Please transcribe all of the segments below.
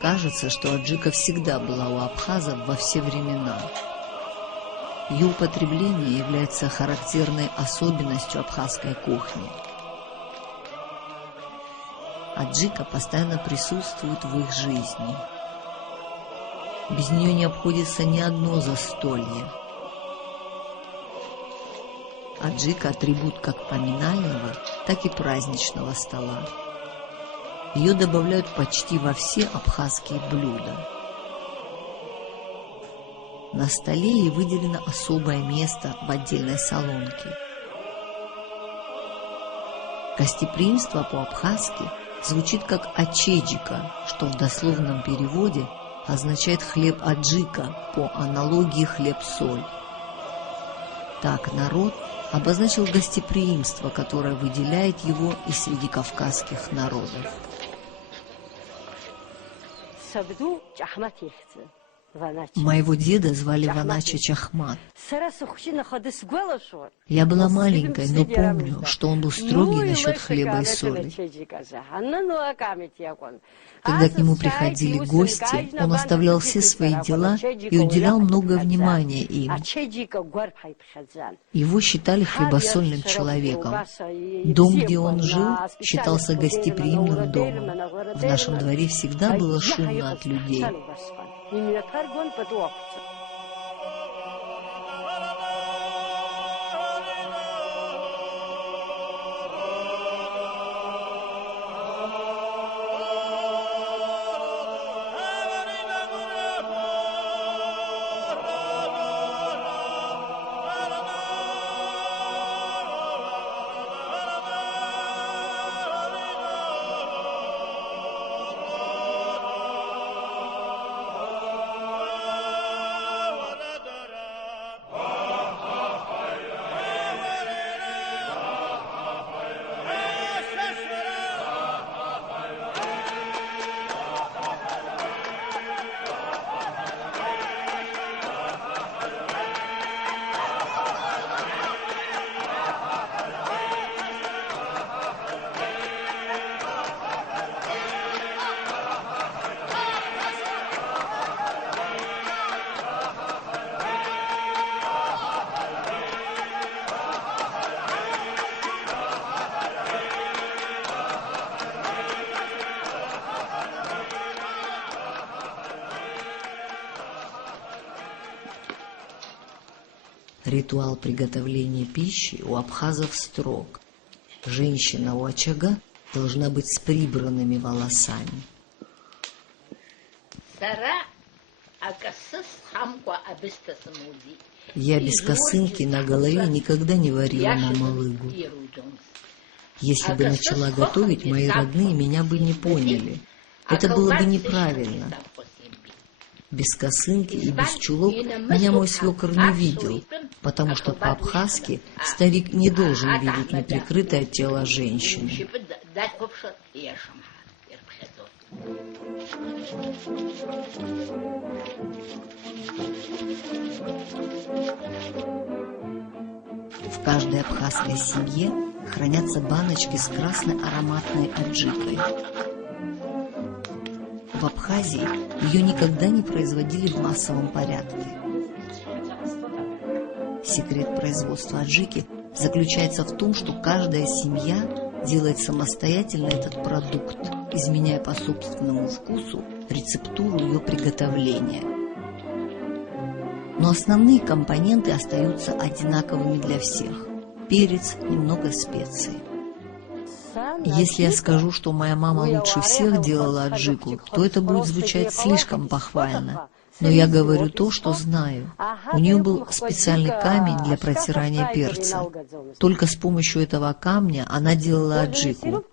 Кажется, что аджика всегда была у абхазов во все времена. Ее употребление является характерной особенностью абхазской кухни. Аджика постоянно присутствует в их жизни. Без нее не обходится ни одно застолье. Аджика – атрибут как поминального, так и праздничного стола. Ее добавляют почти во все абхазские блюда. На столе ей выделено особое место в отдельной солонке. Гостеприимство по-абхазски звучит как ачеджика, что в дословном переводе означает хлеб аджика, по аналогии хлеб-соль. Так народ обозначил гостеприимство, которое выделяет его и среди кавказских народов. Моего деда звали Ванача Чахмат. Я была маленькой, но помню, что он был строгий насчет хлеба и соли. Когда к нему приходили гости, он оставлял все свои дела и уделял много внимания им. Его считали хлебосольным человеком. Дом, где он жил, считался гостеприимным домом. В нашем дворе всегда было шумно от людей. Ритуал приготовления пищи у абхазов строг. Женщина у очага должна быть с прибранными волосами. Я без косынки на голове никогда не варила мамалыгу. Если бы начала готовить, мои родные меня бы не поняли. Это было бы неправильно. Без косынки и без чулок меня мой свекор не видел, потому что по-абхазски старик не должен видеть неприкрытое тело женщины. В каждой абхазской семье хранятся баночки с красной ароматной аджикой. В Абхазии ее никогда не производили в массовом порядке. Секрет производства аджики заключается в том, что каждая семья делает самостоятельно этот продукт, изменяя по собственному вкусу рецептуру ее приготовления. Но основные компоненты остаются одинаковыми для всех. Перец, немного специй. Если я скажу, что моя мама лучше всех делала аджику, то это будет звучать слишком похвально. Но я говорю то, что знаю. У нее был специальный камень для протирания перца. Только с помощью этого камня она делала аджику.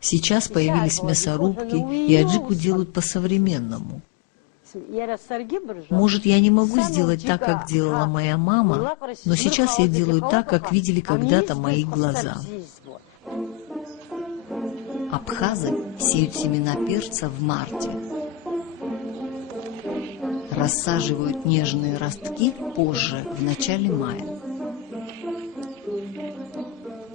Сейчас появились мясорубки, и аджику делают по-современному. Может, я не могу сделать так, как делала моя мама, но сейчас я делаю так, как видели когда-то мои глаза. Абхазы сеют семена перца в марте. Рассаживают нежные ростки позже, в начале мая.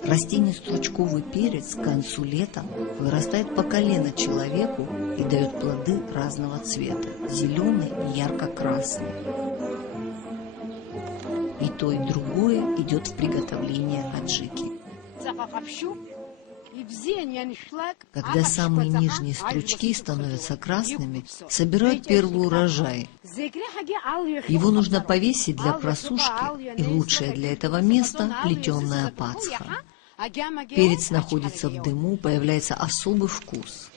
Растение стручковый перец к концу лета вырастает по колено человеку и дает плоды разного цвета – зеленый и ярко-красный. И то, и другое идет в приготовление аджики. Когда самые нижние стручки становятся красными, собирают первый урожай. Его нужно повесить для просушки, и лучшее для этого место – плетеная пацха. Перец находится в дыму, появляется особый вкус.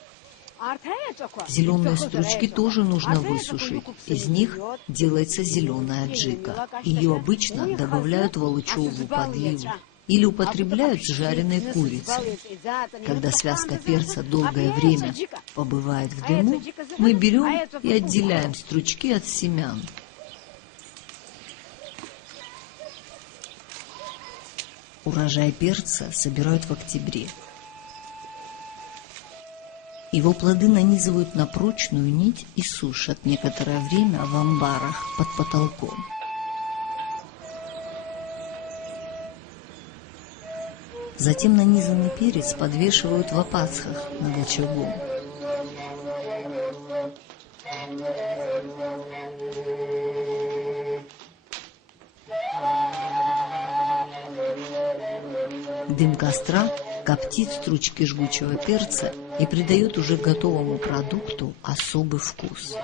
Зеленые стручки тоже нужно высушить. Из них делается зеленая аджика. Ее обычно добавляют в алычевую подливу или употребляют с жареной курицей. Когда связка перца долгое время побывает в дыму, мы берем и отделяем стручки от семян. Урожай перца собирают в октябре. Его плоды нанизывают на прочную нить и сушат некоторое время в амбарах под потолком. Затем нанизанный перец подвешивают в опацхах над очагом. Дым костра коптит стручки жгучего перца и придает уже готовому продукту особый вкус.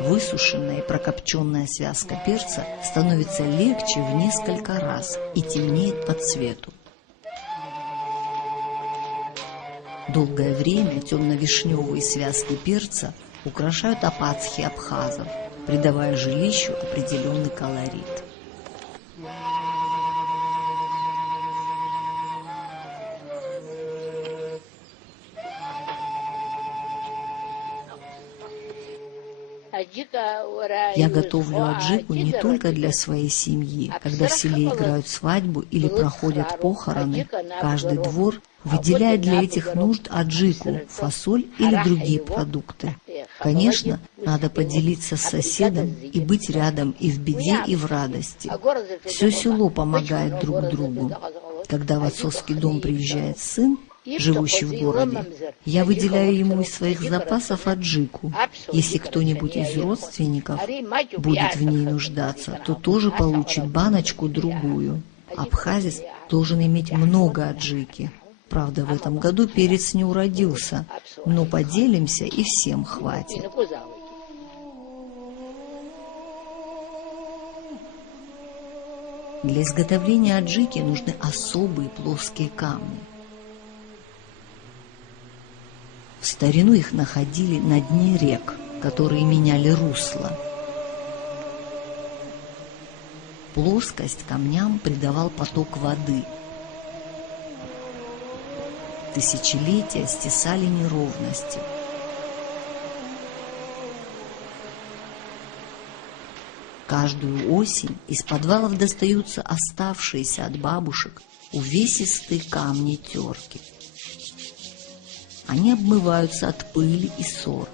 Высушенная и прокопченная связка перца становится легче в несколько раз и темнеет по цвету. Долгое время темно-вишневые связки перца украшают опацхи абхазов, придавая жилищу определенный колорит. Я готовлю аджику не только для своей семьи. Когда в селе играют свадьбу или проходят похороны, каждый двор выделяет для этих нужд аджику, фасоль или другие продукты. Конечно, надо поделиться с соседом и быть рядом и в беде, и в радости. Все село помогает друг другу. Когда в отцовский дом приезжает сын, живущий в городе, я выделяю ему из своих запасов аджику. Если кто-нибудь из родственников будет в ней нуждаться, то тоже получит баночку-другую. Абхазец должен иметь много аджики. Правда, в этом году перец не уродился, но поделимся и всем хватит. Для изготовления аджики нужны особые плоские камни. В старину их находили на дне рек, которые меняли русло. Плоскость камням придавал поток воды. Тысячелетия стесали неровности. Каждую осень из подвалов достаются оставшиеся от бабушек увесистые камни-терки. Они обмываются от пыли и сорок.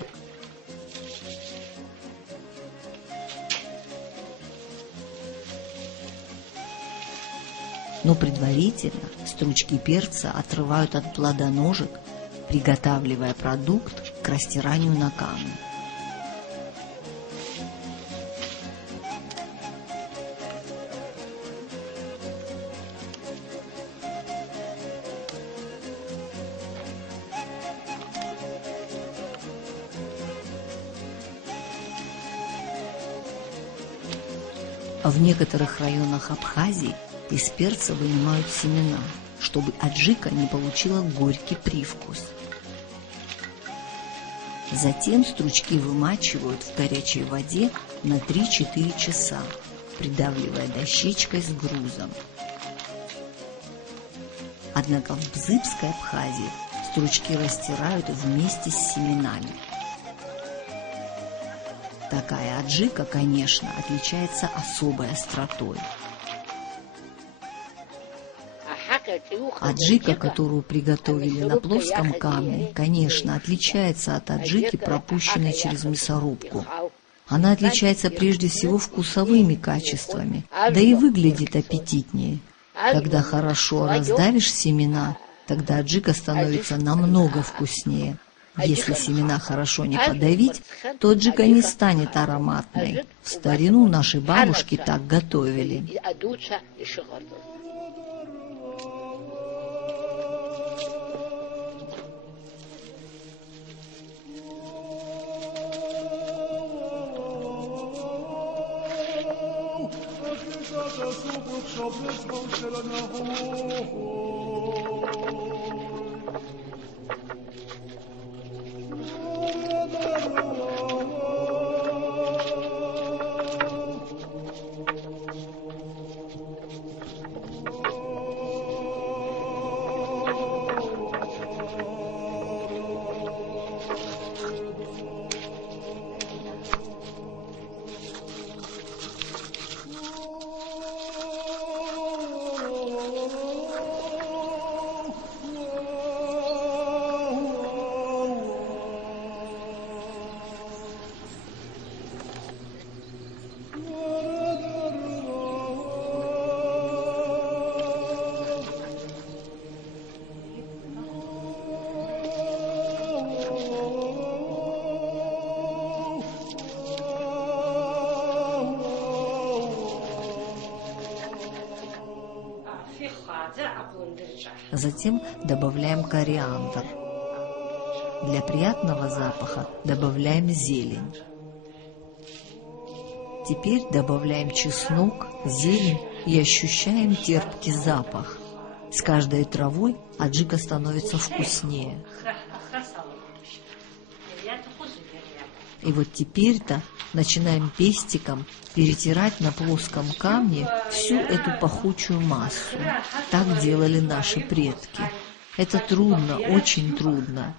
Но предварительно стручки перца отрывают от плода ножек, приготавливая продукт к растиранию на камне. В некоторых районах Абхазии из перца вынимают семена, чтобы аджика не получила горький привкус. Затем стручки вымачивают в горячей воде на 3-4 часа, придавливая дощечкой с грузом. Однако в Бзыбской Абхазии стручки растирают вместе с семенами. Такая аджика, конечно, отличается особой остротой. Аджика, которую приготовили на плоском камне, конечно, отличается от аджики, пропущенной через мясорубку. Она отличается прежде всего вкусовыми качествами, да и выглядит аппетитнее. Когда хорошо раздавишь семена, тогда аджика становится намного вкуснее. Если семена хорошо не подавить, то аджика не станет ароматной. В старину наши бабушки так готовили. Затем добавляем кориандр. Для приятного запаха добавляем зелень. Теперь добавляем чеснок, зелень и ощущаем терпкий запах. С каждой травой аджика становится вкуснее. И вот теперь-то начинаем пестиком перетирать на плоском камне всю эту пахучую массу. Так делали наши предки. Это трудно, очень трудно.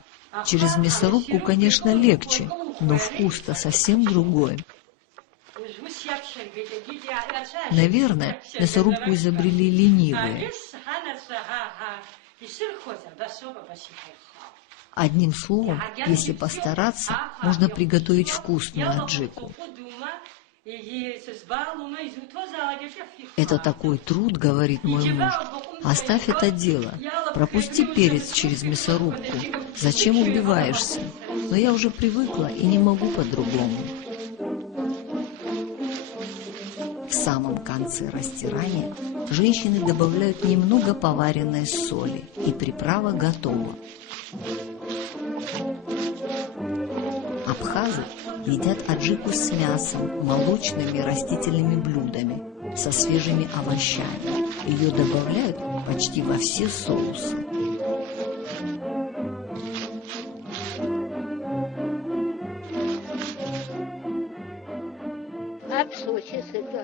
Через мясорубку, конечно, легче, но вкус-то совсем другой. Наверное, мясорубку изобрели ленивые. Одним словом, если постараться, можно приготовить вкусную аджику. «Это такой труд, — говорит мой муж, — оставь это дело, пропусти перец через мясорубку, зачем убиваешься? Но я уже привыкла и не могу по-другому». В самом конце растирания женщины добавляют немного поваренной соли, и приправа готова. Абхазы едят аджику с мясом, молочными растительными блюдами, со свежими овощами. Ее добавляют почти во все соусы.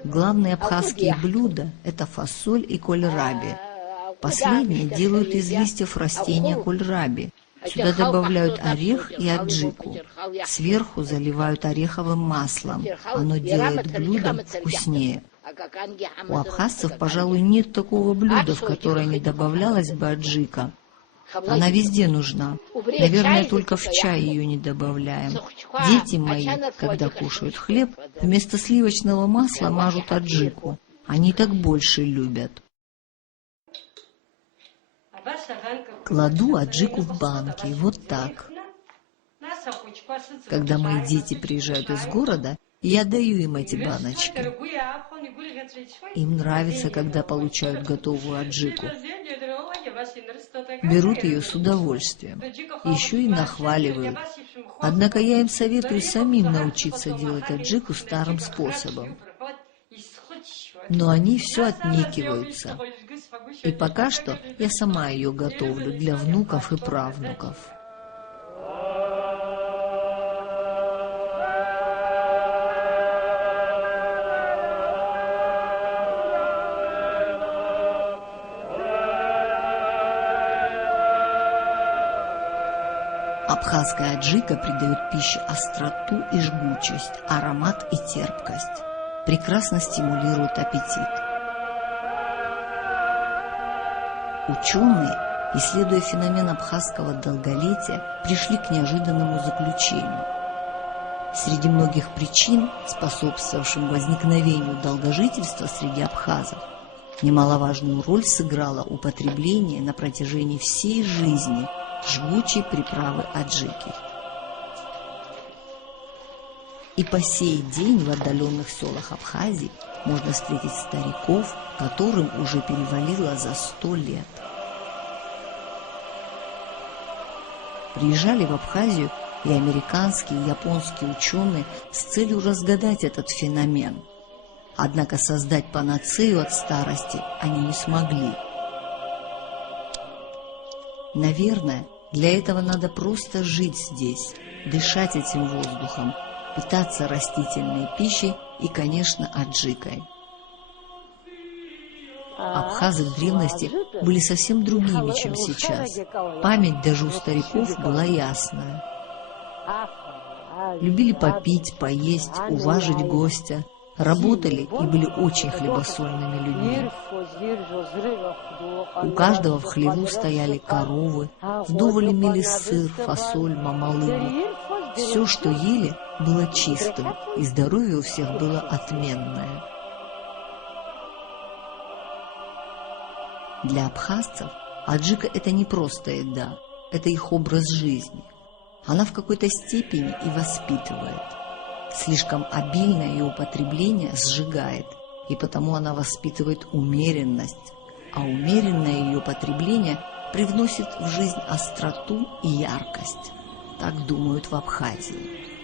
Главные абхазские блюда – это фасоль и кольраби. Последние делают из листьев растения кольраби. Сюда добавляют орех и аджику. Сверху заливают ореховым маслом. Оно делает блюдо вкуснее. У абхазцев, пожалуй, нет такого блюда, в которое не добавлялась бы аджика. Она везде нужна. Наверное, только в чай ее не добавляем. Дети мои, когда кушают хлеб, вместо сливочного масла мажут аджику. Они так больше любят. Кладу аджику в банки, вот так. Когда мои дети приезжают из города, я даю им эти баночки. Им нравится, когда получают готовую аджику. Берут ее с удовольствием. Еще и нахваливают. Однако я им советую самим научиться делать аджику старым способом. Но они все отнекиваются. И пока что я сама ее готовлю для внуков и правнуков. Абхазская аджика придает пище остроту и жгучесть, аромат и терпкость. Прекрасно стимулирует аппетит. Ученые, исследуя феномен абхазского долголетия, пришли к неожиданному заключению. Среди многих причин, способствовавшим возникновению долгожительства среди абхазов, немаловажную роль сыграло употребление на протяжении всей жизни жгучей приправы аджики. И по сей день в отдаленных селах Абхазии можно встретить стариков, которым уже перевалило за 100 лет. Приезжали в Абхазию и американские, и японские ученые с целью разгадать этот феномен. Однако создать панацею от старости они не смогли. Наверное, для этого надо просто жить здесь, дышать этим воздухом, питаться растительной пищей и, конечно, аджикой. Абхазы в древности были совсем другими, чем сейчас. Память даже у стариков была ясная. Любили попить, поесть, уважить гостя, работали и были очень хлебосольными людьми. У каждого в хлеву стояли коровы, вдоволь имели сыр, фасоль, мамалыгу. Все, что ели, было чистым, и здоровье у всех было отменное. Для абхазцев аджика – это не просто еда, это их образ жизни. Она в какой-то степени и воспитывает. Слишком обильное ее употребление сжигает, и потому она воспитывает умеренность, а умеренное ее потребление привносит в жизнь остроту и яркость. Так думают в Абхазии.